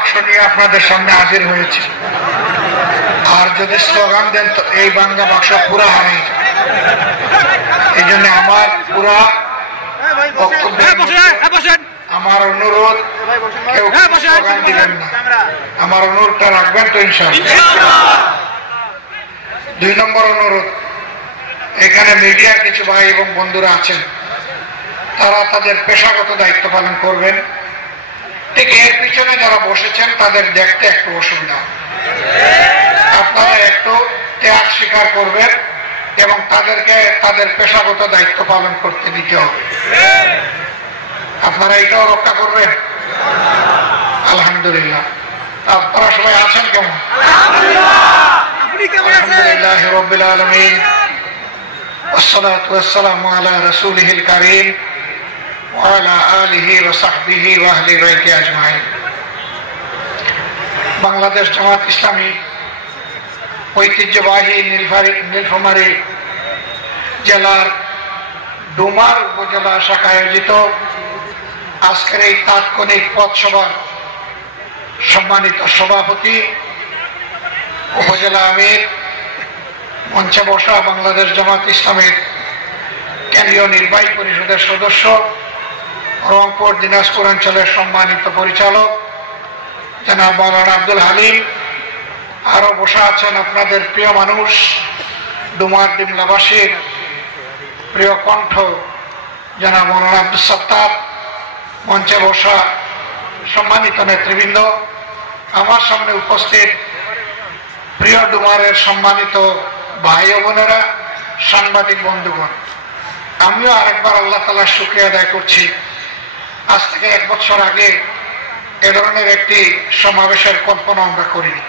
বাক্স নিয়ে আপনাদের সামনে হাজির হয়েছি। আর যদি স্লোগান দেন তো এই ভাঙ্গা বাক্স পুরা হারাই যাবে। এই জন্য আমার পুরা বক্তব্য, আমার অনুরোধ, কেউ স্লোগান দিবেন না, আমার অনুরোধটা রাখবেন তো ইনশাআল্লাহ। 2 নম্বর অনুরোধ, এখানে মিডিয়ার কিছু ভাই এবং বন্ধুরা আছেন, তারা তাদের পেশাগত দায়িত্ব পালন করবেন। ঠিক এর পিছনে যারা বসেছেন তাদের দেখতে একটু অসুবিধা, আপনারা একটু ত্যাগ স্বীকার করবেন এবং তাদেরকে তাদের পেশাগত দায়িত্ব পালন করতে দিতে হবে। আপনারা এটাও রক্ষা করবেন? আলহামদুলিল্লাহ। আপনারা সবাই আছেন কেমন? আলহামদুলিল্লাহ রাব্বিল আলামিন, والصلاة والسلام على رسوله الكريم وعلى آله وصحبه وأهل بيته أجمعين। বাংলাদেশ জামাত ইসলামী ঐতিহ্যবাহী নীলফামারী জেলার ডুমার উপজেলা শাখা আয়োজিত আজকের এই তাৎক্ষণিক পথসভার সম্মানিত সভাপতি, উপজেলা আমির, মঞ্চে বসা বাংলাদেশ জামাত ইসলামের কেন্দ্রীয় নির্বাহী পরিষদের সদস্য, রংপুর দিনাজপুর অঞ্চলের সম্মানিত পরিচালক জনাব মাওলানা আব্দুল হালিম, আরো বসা আছেন আপনাদের প্রিয় মানুষ, ডুমার ডিমলাবাসীর প্রিয় কণ্ঠ জনাব মাওলানা আব্দুল সত্তার, মঞ্চে বসা সম্মানিত নেতৃবৃন্দ, আমার সামনে উপস্থিত প্রিয় ডুমারের সম্মানিত ভাই ও বোনেরা, সাংবাদিক বন্ধুগণ, আমিও আরেকবার আল্লাহ তাআলার শুকরিয়া আদায় করছি। আজ থেকে 1 বছর আগে এ ধরনের একটি সমাবেশের কল্পনা আমরা করিনি।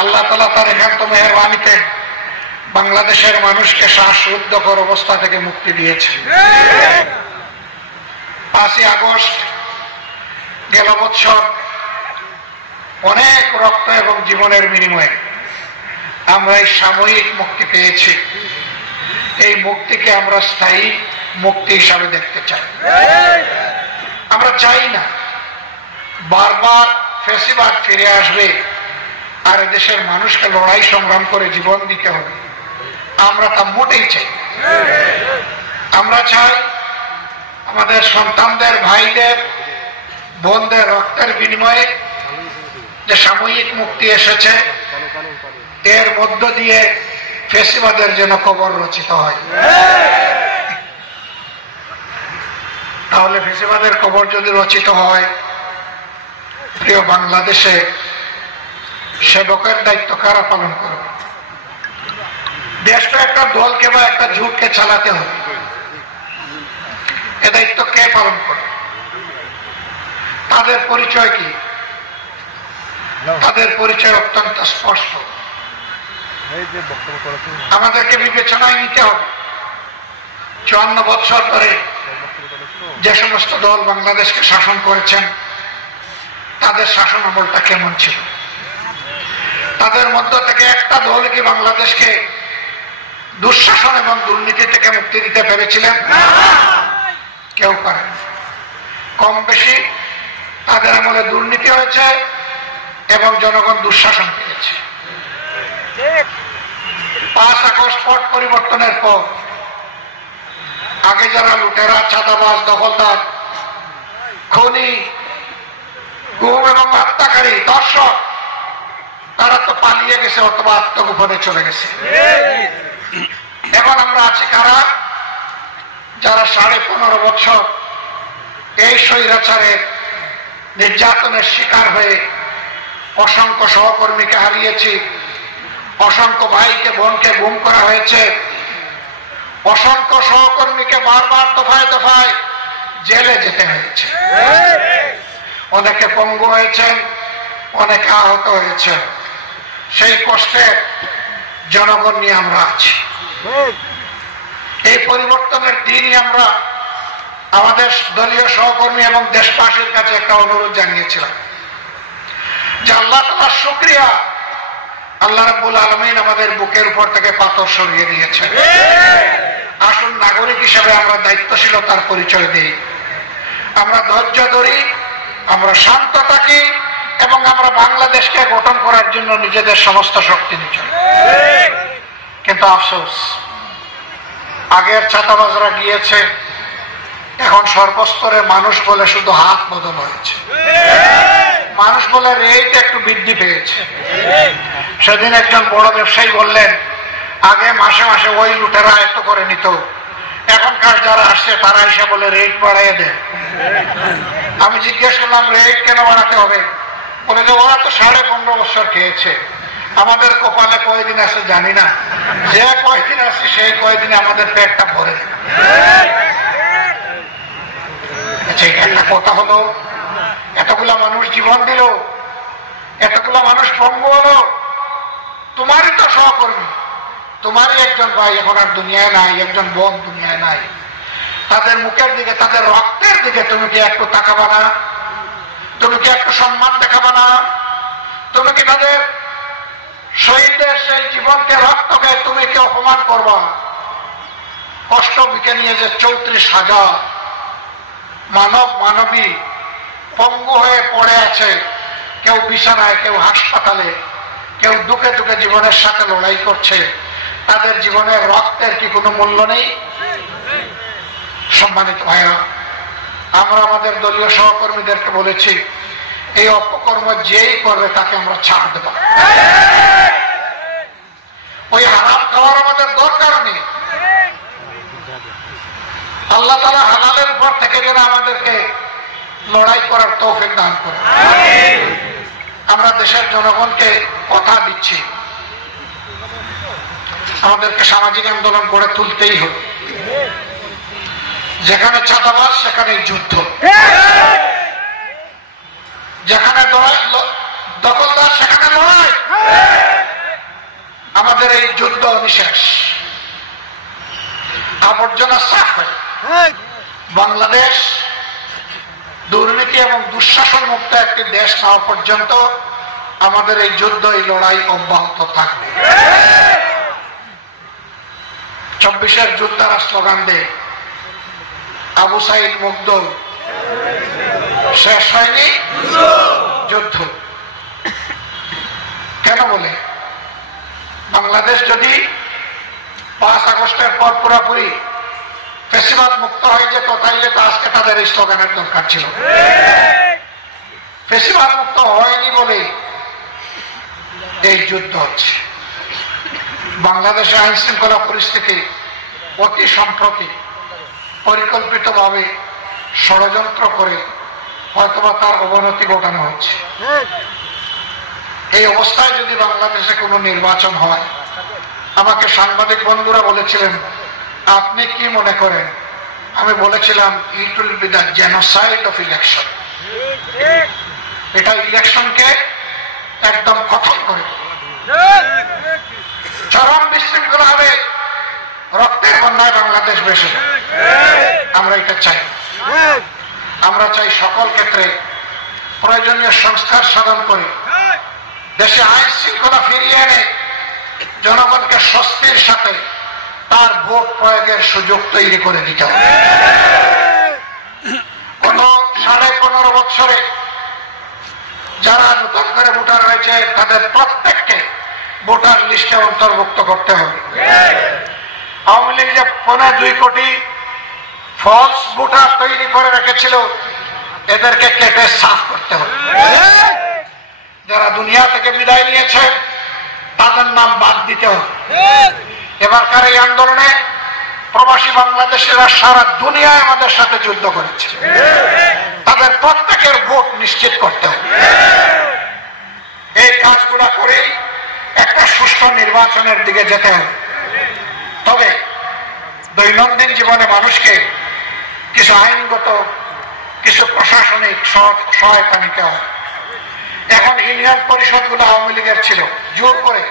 আল্লাহ তাআলা তার একান্ত মেহেরবানিতে বাংলাদেশের মানুষকে শ্বাসরুদ্ধকর অবস্থা থেকে মুক্তি দিয়েছে। 5ই আগস্ট গেল বছর অনেক রক্ত এবং জীবনের বিনিময়ে আমরা এই সাময়িক মুক্তি পেয়েছি। এই মুক্তিকে আমরা স্থায়ী মুক্তি হিসাবে দেখতে চাই। আমরা চাই না বারবার ফ্যাসিবাদ ফিরে আসবে আর দেশের মানুষকে লড়াই সংগ্রাম করে জীবন দিতে হবে, আমরা তা মোটেই চাই। আমরা চাই আমাদের সন্তানদের, ভাইদের, বোনদের রক্তের বিনিময়ে যে সাময়িক মুক্তি এসেছে এর মধ্য দিয়ে ফ্যাসিবাদের যেন কবর রচিত হয়। তাহলে ফ্যাসিবাদের কবর যদি রচিত হয়, প্রিয় বাংলাদেশে সেবকের দায়িত্ব কারা পালন করবে? দেশটা একটা দলকে বা একটা জোটকে চালাতে হবে, এ দায়িত্ব কে পালন করবে? তাদের পরিচয় কি? তাদের পরিচয় অত্যন্ত স্পষ্ট। আমাদেরকে বিবেচনায় নিতে হবে 54 বছর ধরে যে সমস্ত দল বাংলাদেশকে শাসন করেছেন তাদের শাসন আমলটা কেমন ছিল। তাদের মধ্য থেকে একটা দল কি বাংলাদেশকে দুঃশাসন এবং দুর্নীতি থেকে মুক্তি দিতে পেরেছিলেন? কেউ পারেন। কম বেশি তাদের আমলে দুর্নীতি হয়েছে এবং জনগণ দুঃশাসন পেয়েছে। 5 আগস্ট পট পরিবর্তনের পর আগে যারা লুটেরা, চাঁদাবাজ, দখলদার, খনি, গুম এবং হত্যাকারী, দর্শক, তারা তো পালিয়ে গেছে অথবা আত্মগোপনে চলে গেছে। এখন আমরা আছি কারা? যারা 15.5 বছর এই স্বৈরাচারের নির্যাতনের শিকার হয়ে অসংখ্য সহকর্মীকে হারিয়েছি, অসংখ্য ভাইকে বোনকে গুম করা হয়েছে, অসংখ্য সহকর্মীকে বারবার দফায় দফায় জেলে যেতে হয়েছে, অনেকে পঙ্গু হয়েছেন, অনেকে আহত হয়েছে। সেই কষ্টের জনগণ নিয়ে আমরা আছি। এই পরিবর্তনের দিনই আমরা আমাদের দলীয় সহকর্মী এবং দেশবাসীর কাছে একটা অনুরোধ জানিয়েছিলাম যে আল্লাহ তাআলার শুকরিয়া, আল্লাহ রাব্বুল আলামিন আমাদের বুকের উপর থেকে পাথর সরিয়ে দিয়েছেন। আসুন নাগরিক হিসেবে আমরা দায়িত্বশীলতার পরিচয় দিই, আমরা ধৈর্য ধরি আমরা শান্ত থাকি এবং আমরা বাংলাদেশকে গঠন করার জন্য নিজেদের সমস্ত শক্তি নিচ্ছি। কিন্তু আফসোস, আগের ছাতাবাজরা গিয়েছে, এখন সর্বস্তরে মানুষ বলে শুধু হাত বদল হয়েছে, মানুষ বলে রেট একটু বৃদ্ধি পেয়েছে। সেদিন একজন বড় ব্যবসায়ী বললেন, আগে মাসে মাসে ওই লুটেরা এত করে নিত, এখনকার যারা আসছে তারা এসে বলে রেট বাড়াইয়ে দেয়। আমি জিজ্ঞেস করলাম, রেট কেন বাড়াতে হবে? বলে যে ওরা তো 15.5 বছর খেয়েছে, আমাদের কপালে কয়দিন আছে জানি না, যে কয়দিন আছে সেই কয়দিনে আমাদের পেটটা ভরে দেবে। একটা কথা হলো, এতগুলা মানুষ জীবন দিল, এতগুলা মানুষ পঙ্গু হলো, তোমারই তো সহকর্মী, তোমারই একজন ভাই এখন আর দুনিয়ায় নাই, একজন বোন দুনিয়ায় নাই, তাদের মুখের দিকে, তাদের রক্তের দিকে তুমি কি একটু তাকাবা না? তুমি কি একটু সম্মান দেখাবা না? তুমি কি তাদের শহীদদের সেই জীবনকে, রক্তকে তুমি কি অপমান করবা? কষ্ট বিকে নিয়ে যে 34,000 মানব মানবী পঙ্গু হয়ে পড়ে আছে, কেউ বিছানায়, কেউ হাসপাতালে, কেউ দুঃখে দুঃখে জীবনের সাথে লড়াই করছে, তাদের জীবনের রক্তের কি কোনো মূল্য নেই? সম্মানিত ভাইরা, আমরা আমাদের দলীয় সহকর্মীদেরকে বলেছি, এই অপকর্ম যেই করবে তাকে আমরা ছাড় দেব। ওই হারাম খাওয়ার আমাদের দরকার নেই। আল্লাহ তাআলা হালালের উপর থেকে যেন আমাদেরকে লড়াই করার তৌফিক দান করে। আমরা দেশের জনগণকে কথা দিচ্ছি, আমাদেরকে সামাজিক আন্দোলন গড়ে তুলতেই হবে। যেখানে চাঁদাবাজ সেখানে যুদ্ধ, যেখানে দখলদার সেখানে লড়াই। আমাদের এই যুদ্ধ নিঃশেষ, আবর্জনা সাফ হয়। বাংলাদেশ দুর্নীতি এবং দুঃশাসন মুক্ত একটি দেশ না হওয়া পর্যন্ত আমাদের এই যুদ্ধ, এই লড়াই অব্যাহত থাকবে। 24-এর যোদ্ধারা স্লোগান দেয়, আবু সাইদ মুগ্ধ, শেষ হয়নি যুদ্ধ। কেন বলে? বাংলাদেশ যদি 5 আগস্টের পর পুরোপুরি ফ্যাসিবাদ মুক্ত হয়ে যেত, তাইলে তো আজকে তাদের এই স্লোগানের দরকার ছিল। ফ্যাসিবাদ মুক্ত হয়নি বলে এই যুদ্ধ হচ্ছে। বাংলাদেশে আইন শৃঙ্খলা পরিস্থিতি অতি সম্প্রতি পরিকল্পিতভাবে ষড়যন্ত্র করে হয়তোবা তার অবনতি ঘটানো হচ্ছে। এই অবস্থায় যদি বাংলাদেশে কোনো নির্বাচন হয়, আমাকে সাংবাদিক বন্ধুরা বলেছিলেন, আপনি কি মনে করেন? আমি বলেছিলাম, it will be the genocide of election. এটা ইলেকশনকে একদম খতম করে চরম বিশৃঙ্খলা হবে, রক্তের বন্যায় বাংলাদেশ বেশি। আমরা এটা চাই। আমরা চাই সকল ক্ষেত্রে প্রয়োজনীয় সংস্কার সাধন করে দেশে আইন শৃঙ্খলা ফিরিয়ে এনে জনগণকে স্বস্তির সাথে তার ভোট প্রয়োগের সুযোগ তৈরি করে দিতে হবে। গত 15.5 বছরে যারা নতুন করে ভোটার হয়েছে, তাদের প্রত্যেককে ভোটার লিস্টে অন্তর্ভুক্ত করতে হবে। আওয়ামী লীগ যে 2 কোটি ফলস ভোটার তৈরি করে রেখেছিল, এদেরকে কেটে সাফ করতে হবে। যারা দুনিয়া থেকে বিদায় নিয়েছে, তাদের নাম বাদ দিতে হবে। এবারকার এই আন্দোলনে প্রবাসী বাংলাদেশিরা সারা দুনিয়ায় আমাদের সাথে যুদ্ধ করেছে, তাদের প্রত্যেকের ভোট নিশ্চিত করতে হবে। এই কাজগুলো করেই একটা সুষ্ঠু নির্বাচনের দিকে যেতে হবে। তবে দৈনন্দিন জীবনে মানুষকে কিছু আইনগত, কিছু প্রশাসনিক সহায়তা নিতে হবে। এখন ইউনিয়ন পরিষদগুলো আওয়ামী লীগের ছিল, জোর করে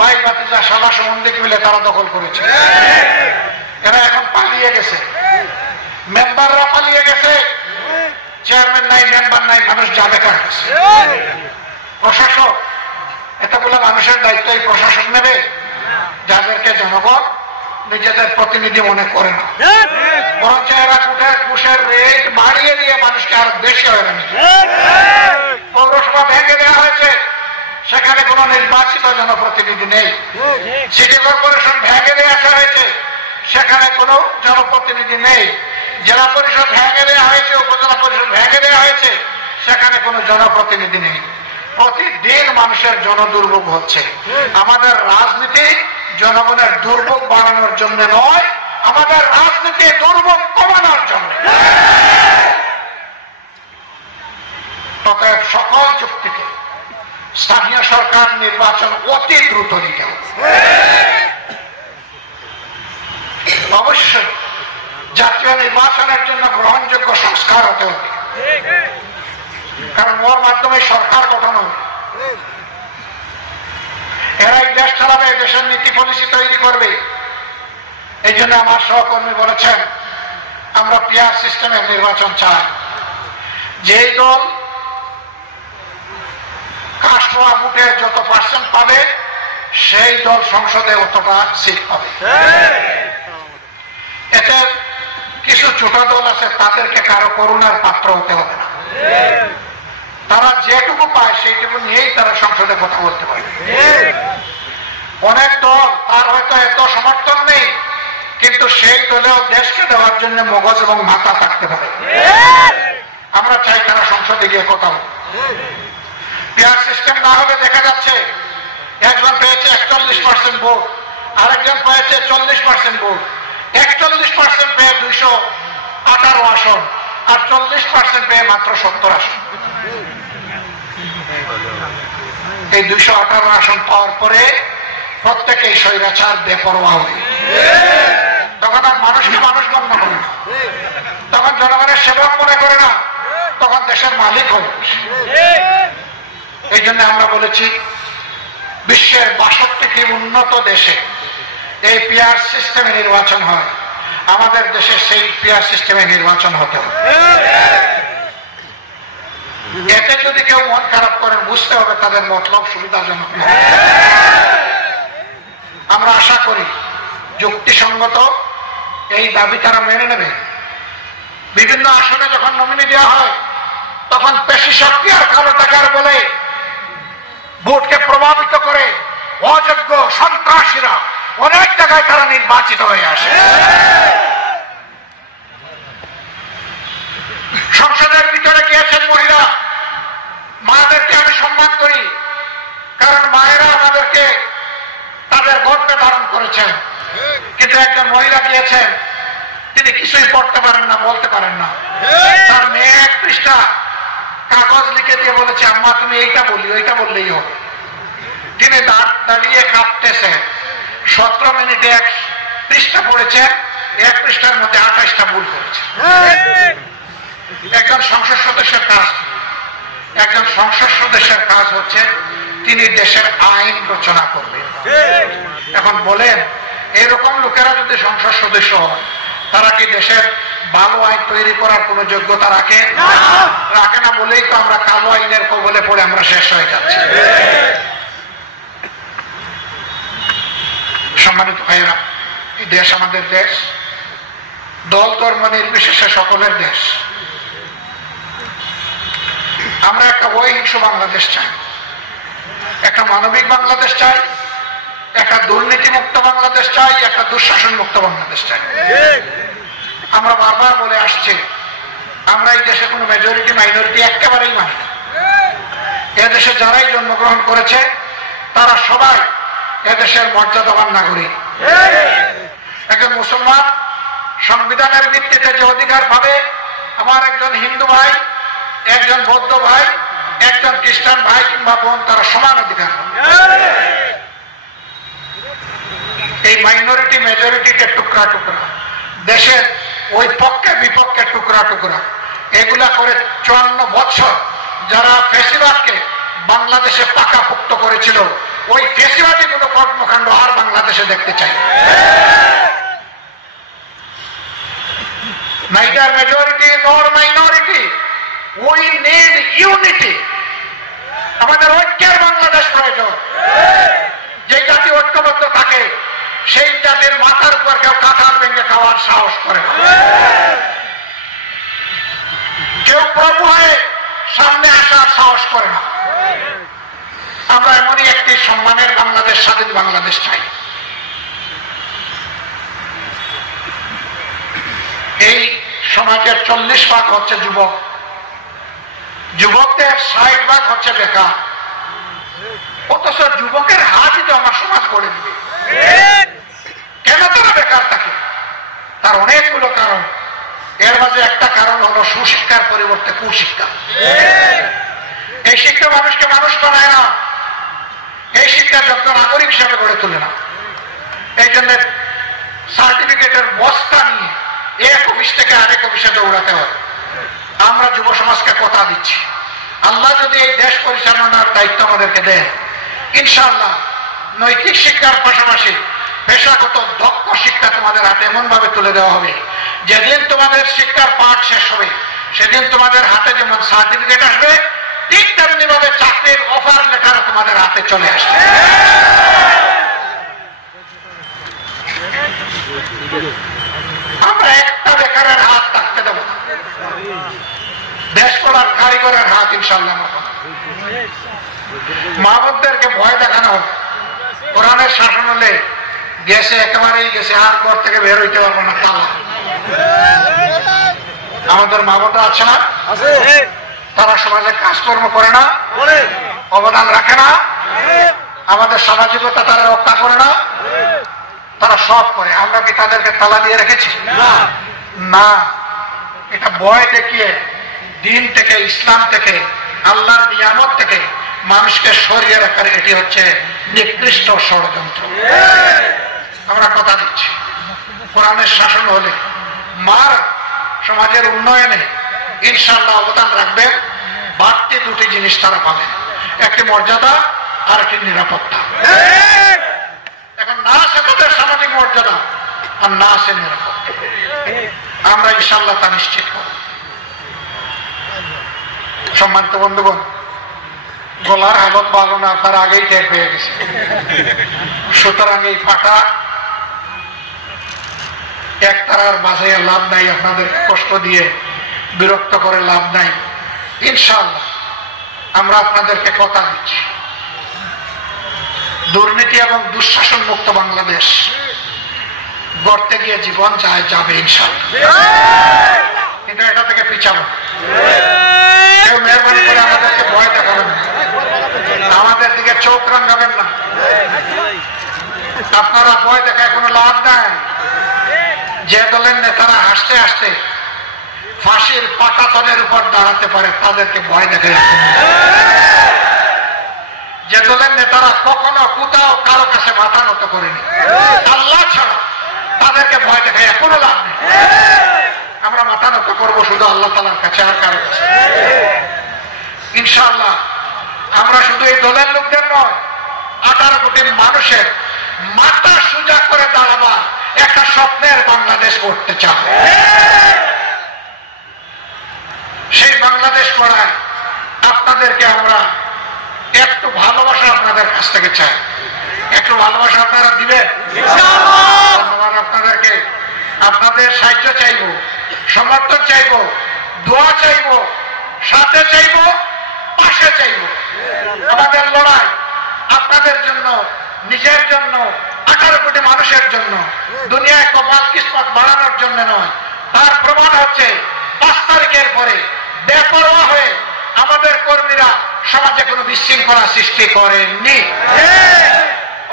ভাই ভাতিজা সাদা সম্বন্ধে মিলে তারা দখল করেছে। এরা এখন পালিয়ে গেছে, মেম্বাররা পালিয়ে গেছে, চেয়ারম্যান নাই, মেম্বার নাই, মানুষ যাবে কার কাছে? প্রশাসক, এতগুলো মানুষের দায়িত্ব এই প্রশাসক নেবে, যাদেরকে জনগণ নিজেদের প্রতিনিধি মনে করে না, বরঞ্চ এরা ঘুষের রেট বাড়িয়ে দিয়ে মানুষকে আরো বেশি হয়রান। পৌরসভা ভেঙে দেওয়া হয়েছে, সেখানে কোনো নির্বাচিত জনপ্রতিনিধি নেই। সিটি কর্পোরেশন ভেঙে দিয়ে আসা হয়েছে, সেখানে কোনো জনপ্রতিনিধি নেই। জেলা পরিষদ ভেঙে দেওয়া হয়েছে, উপজেলা পরিষদ ভেঙে দেওয়া হয়েছে, সেখানে কোনো জনপ্রতিনিধি নেই। প্রতিদিন মানুষের জনদুর্ভোগ হচ্ছে। আমাদের রাজনীতি জনগণের দুর্ভোগ বাড়ানোর জন্য নয়, আমাদের রাজনীতি দুর্ভোগ কমানোর জন্য। অতএব সকল যুক্তিকে স্থানীয় সরকার নির্বাচন অতি দ্রুত দিতে হবে। অবশ্যই জাতীয় নির্বাচনের জন্য গ্রহণযোগ্য সংস্কার হতে হবে, কারণ ওর মাধ্যমে সরকার গঠন হবে। এরাই দেশ চালাবে, দেশের নীতি পলিসি তৈরি করবে। এই জন্য আমার সহকর্মী বলেছেন আমরা পিআর সিস্টেমের নির্বাচন চাই। যেই দল কাস্ট ভোটে যত পার্সেন্ট পাবে সেই দল সংসদে অতটা সিট পাবে। এতে কিছু ছোট দল আছে, তাদেরকে কারো করুণার পাত্র হতে হবে না। তারা যেটুকু পায় সেইটুকু নিয়েই তারা সংসদে কথা বলতে পারে। অনেক দল তার হয়তো এত সমর্থন নেই, কিন্তু সেই দলেও দেশকে দেওয়ার জন্য মগজ এবং মাথা থাকতে পারে। আমরা চাই তারা সংসদে গিয়ে কথা বলে। পিআর সিস্টেম না হলে দেখা যাচ্ছে একজন পেয়েছে 41% ভোট, আরেকজন পেয়েছে 40% ভোট। 41% পেয়ে 218 আসন, আর 40% পেয়ে মাত্র 70 আসন। এই 218 আসন পাওয়ার পরে প্রত্যেকেই স্বৈরাচার বেপরোয়া হবে। তখন আর মানুষকে মানুষ গণ্য করে না, তখন জনগণের সেবক মনে করে না, তখন দেশের মালিক হবে। এই জন্য আমরা বলেছি বিশ্বের 62টি উন্নত দেশে এই পিআর সিস্টেমে নির্বাচন হয়, আমাদের দেশে সেই পিআর সিস্টেমে নির্বাচন হতে হবে। এতে যদি কেউ মন খারাপ করেন, বুঝতে হবে তাদের মতলব সুবিধাজনক নয়। আমরা আশা করি যুক্তিসঙ্গত এই দাবি তারা মেনে নেবে। বিভিন্ন আসনে যখন নমিনি দেওয়া হয়, তখন পেশি শক্তি আর কালো টাকার বলে ভোটকে প্রভাবিত করে অযোগ্য সন্ত্রাসীরা অনেক জায়গায় তারা নির্বাচিত হয়ে আসে। সংসদের ভিতরে গিয়েছেন মহিলা, মায়েদেরকে আমি সম্মান করি, কারণ মায়েরা আমাদেরকে তাদের গর্ভে ধারণ করেছেন। কিন্তু একজন মহিলা গিয়েছেন, তিনি কিছুই পড়তে পারেন না, বলতে পারেন না। তার মেয়ে 1 পৃষ্ঠা কাগজ লিখে দিয়ে বলেছে, আম্মা তুমি এইটা বলি, ওইটা বললেই হবে। তিনি দাঁড়িয়ে কাঁপতেছেন। 17 মিনিটে 1 পৃষ্ঠা পড়েছেন, 1 পৃষ্ঠার মধ্যে 28টা ভুল করেছে। একজন সংসদ সদস্যের কাজ, একজন সংসদ সদস্যের কাজ হচ্ছে তিনি দেশের আইন রচনা করবেন। এখন বলেন, এরকম লোকেরা যদি সংসদ সদস্য হয়, তারা কি দেশের ভালো আইন তৈরি করার কোন যোগ্যতা রাখে? রাখে না বলেই তো আমরা কালো আইনের কবলে পড়ে আমরা শেষ হয়ে যাচ্ছি। সম্মানিত ভাইয়েরা, এই দেশ আমাদের দেশ, দল ধর্ম নির্বিশেষে সকলের দেশ। আমরা একটা অহিংস বাংলাদেশ চাই, একটা মানবিক বাংলাদেশ চাই, একটা দুর্নীতি মুক্ত বাংলাদেশ চাই, একটা দুঃশাসন মুক্ত বাংলাদেশ চাই। আমরা বারবার বলে আসছি, আমরা এই দেশে কোনো মেজরিটি মাইনরিটি একেবারেই মানি না। এদেশে যারাই জন্মগ্রহণ করেছে তারা সবাই এদেশের মর্যাদাবান নাগরিক। একজন মুসলমান সংবিধানের ভিত্তিতে যে অধিকার পাবে, আমার একজন হিন্দু ভাই, একজন বৌদ্ধ ভাই, একজন খ্রিস্টান ভাই কিংবা বোন, তারা সমান অধিকার পাবে। এই মাইনরিটি মেজরিটিকে টুকরা টুকরা, দেশের ওই পক্ষে বিপক্ষে টুকরা টুকরা, এগুলা করে 54 বছর যারা ফ্যাসিবাদকে বাংলাদেশে পাকাপোক্ত করেছিল, ওই ফ্যাসিবাদী কোনো কর্মকাণ্ড আর বাংলাদেশে দেখতে চাই। neither majority nor minority, we need unity. আমাদের ঐক্যের বাংলাদেশ প্রয়োজন। যে জাতি ঐক্যবদ্ধ থাকে সেই জাতির মাথার উপর কেউ কাঁঠাল ভেঙে খাওয়ার সাহস করে না। কেউ প্রভু হয়ে সামনে আসার সাহস করে না। আমরা এমনই একটি সম্মানের বাংলাদেশ, স্বাধীন বাংলাদেশ চাই। এই সমাজের 40% হচ্ছে যুবক, যুবকদের 60% হচ্ছে বেকার। অথচ যুবকের হাতই তো আমার সমাজ গড়ে দিবে। কেন তারা বেকার থাকে? তার অনেকগুলো কারণ। এর মাঝে একটা কারণ হলো সুশিক্ষার পরিবর্তে কুশিক্ষা। এই শিক্ষা মানুষকে মানুষ বানায় না, এই শিক্ষা যোগ্য নাগরিক হিসাবে গড়ে তোলে না। এই জন্য সার্টিফিকেটের বস্তা নিয়ে এক অফিস থেকে আরেক অফিসে দৌড়াতে হয়। আমরা যুব সমাজকে কথা দিচ্ছি, আল্লাহ যদি এই দেশ পরিচালনার দায়িত্ব আমাদেরকে দেন, ইনশাআল্লাহ নৈতিক শিক্ষার পাশাপাশি পেশাগত দক্ষ শিক্ষা তোমাদের হাতে এমন ভাবে তুলে দেওয়া হবে, যেদিন তোমাদের শিক্ষার পাঠ শেষ হবে সেদিন তোমাদের হাতে যেমন সার্টিফিকেট আসবে, ঠিক তেমনি ভাবে চাকরির অফার লেটার তোমাদের হাতে চলে আসবে। আমরা একটা বেকারের হাত থাকতে দেব না, দেশ গড়ার কারিগরের হাত ইনশাআল্লাহ নেব না। মাহবুবদেরকে ভয় দেখানো হবে, কোরআনের শাসন হলে গেছে, একেবারেই গেছে, আর ঘর থেকে বের হইতে পারবো না, তালা। আমাদের মাহবুবরা আছে না, তারা সমাজে কাজকর্ম করে না, অবদান রাখে না, আমাদের সামাজিকতা তারা রক্ষা করে না, তারা সব করে। আমরা কি তাদেরকে তালা দিয়ে রেখেছি? না, এটা ভয় দেখিয়ে দিন থেকে, ইসলাম থেকে, আল্লাহর নিয়ামত থেকে মানুষকে সরিয়ে রাখার এটি হচ্ছে নিকৃষ্ট ষড়যন্ত্র। আমরা কথা দিচ্ছি, কোরআনের শাসন হলে মার সমাজের উন্নয়নে ইনশাআল্লাহ অবদান রাখবে। বাড়তি দুটি জিনিস তারা পাবে, একটি মর্যাদা আর একটি নিরাপত্তা। এখন না আছে তাদের সামাজিক মর্যাদা আর না আছে নিরাপত্তা, আমরা ইনশাআল্লাহ তা নিশ্চিত করব। সম্মানিত বন্ধুগণ, গলার হালত ভালো না, তার আগেই টের পেয়ে গেছে। সুতরাং এই ফাটা একতারার মাঝে লাভ নাই, আপনাদের কষ্ট দিয়ে বিরক্ত করে লাভ নাই। ইনশাআল্লাহ আমরা আপনাদেরকে কথা দিচ্ছি, দুর্নীতি এবং দুঃশাসন মুক্ত বাংলাদেশ গড়তে গিয়ে জীবন যাবে ইনশাআল্লাহ। কিন্তু এটা থেকে পিছাবো, কেউ মেহরবানি করে আমাদেরকে ভয় দেখাবেন না, আমাদের দিকে চোখ রাঙাবেন না। আপনারা ভয় দেখায় কোনো লাভ নাই। যে দলের নেতারা হাসতে হাসতে ফাঁসির পাটাতনের উপর দাঁড়াতে পারে তাদেরকে ভয় দেখায়। যে দলের নেতারা কখনো কোথাও কারো কাছে মাথা নত করেনি আল্লাহ ছাড়া, তাদেরকে ভয় দেখায় কোনো লাভ নেই। আমরা মাথা নত করবো শুধু আল্লাহ তাআলার কাছে, আর কারো কাছে। ইনশাআল্লাহ আমরা শুধু এই দলের লোকদের নয়, 18 কোটি মানুষের মাথা সোজা করে দাঁড়াবার একটা স্বপ্নের বাংলাদেশ করতে চাই। সেই বাংলাদেশ গড়ায় আপনাদেরকে আমরা একটু ভালোবাসা আপনাদের কাছ থেকে চাই। একটু ভালোবাসা আপনারা দিবেন? ধন্যবাদ আপনাদেরকে। আপনাদের সাহায্য চাইব, সমর্থন চাইব, দোয়া চাইব, সাথে চাইব, পাশে চাইব। আমাদের লড়াই আপনাদের জন্য, নিজের জন্য, 18 কোটি মানুষের জন্য, দুনিয়ায় কপাল কিসমত বাড়ানোর জন্য নয়। তার প্রমাণ হচ্ছে 5 তারিখের পরে বেপরোয়া হয়ে আমাদের কর্মীরা সমাজে কোনো বিশৃঙ্খলা সৃষ্টি করেননি।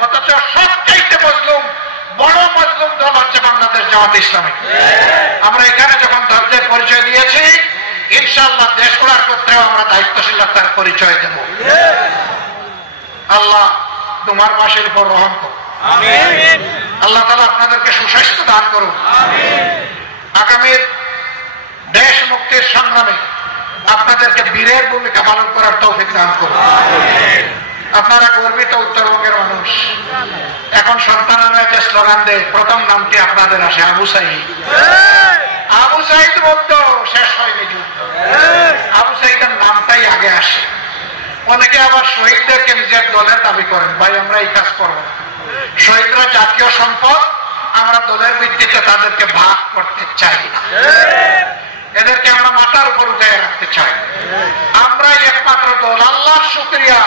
অথচ সবচাইতে মজলুম, বড় মজলুম দল হচ্ছে বাংলাদেশ জামাত ইসলামী। আমরা এখানে যখন ধৈর্যের পরিচয় দিয়েছি, ইনশাআল্লাহ দেশ গড়ার ক্ষেত্রেও আমরা দায়িত্বশীলতার পরিচয় দেব। আল্লাহ তোমার মাসের উপর রহম করুন। আল্লাহ তাআলা আপনাদেরকে সুস্বাস্থ্য দান করুন। আগামীর দেশ মুক্তির সংগ্রামে আপনাদেরকে বীরের ভূমিকা পালন করার তৌফিক দান করুন। আপনারা গর্বিত উত্তরবঙ্গের মানুষ। এখন সন্তানেরা যে স্লোগান দেয়, প্রথম নামটি আপনাদের আসে আবু সাঈদ। আবু সাঈদ বলতো শেষ হয়নি যুদ্ধ, আবু সাঈদের নামটাই আগে আসে। অনেকে আবার শহীদদেরকে নিজের দলের দাবি করেন, ভাই আমরা এই কাজ করবো না। শহীদরা জাতীয় সম্পদ, আমরা দলের ভিত্তিতে তাদেরকে ভাগ করতে চাই না, এদেরকে আমরা মাথার উপর উঠে রাখতে চাই। আমরাই একমাত্র দল, আল্লাহর শুকরিয়া,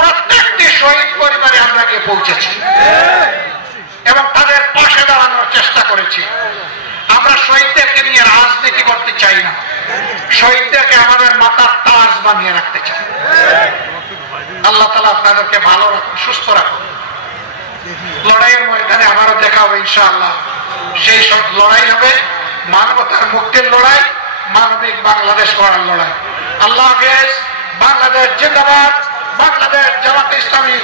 প্রত্যেকটি শহীদ পরিবারে আমরা গিয়ে পৌঁছেছি এবং তাদের পাশে দাঁড়ানোর চেষ্টা করেছি। আমরা শহীদদেরকে নিয়ে রাজনীতি করতে চাই না, শহীদদেরকে আমাদের মাথার তাজ বানিয়ে রাখতে চাই। আল্লাহ তাআলা আপনাদেরকে ভালো রাখুন, সুস্থ রাখুন। লড়াইয়ের ময়দানে আবারও দেখা হবে ইনশাআল্লাহ। সেই সব লড়াই হবে মানবতার মুক্তির লড়াই, মানবিক বাংলাদেশ গড়ার লড়াই। আল্লাহ হাফেজ। বাংলাদেশ জিন্দাবাদ, বাংলাদেশ জামাত ইসলামী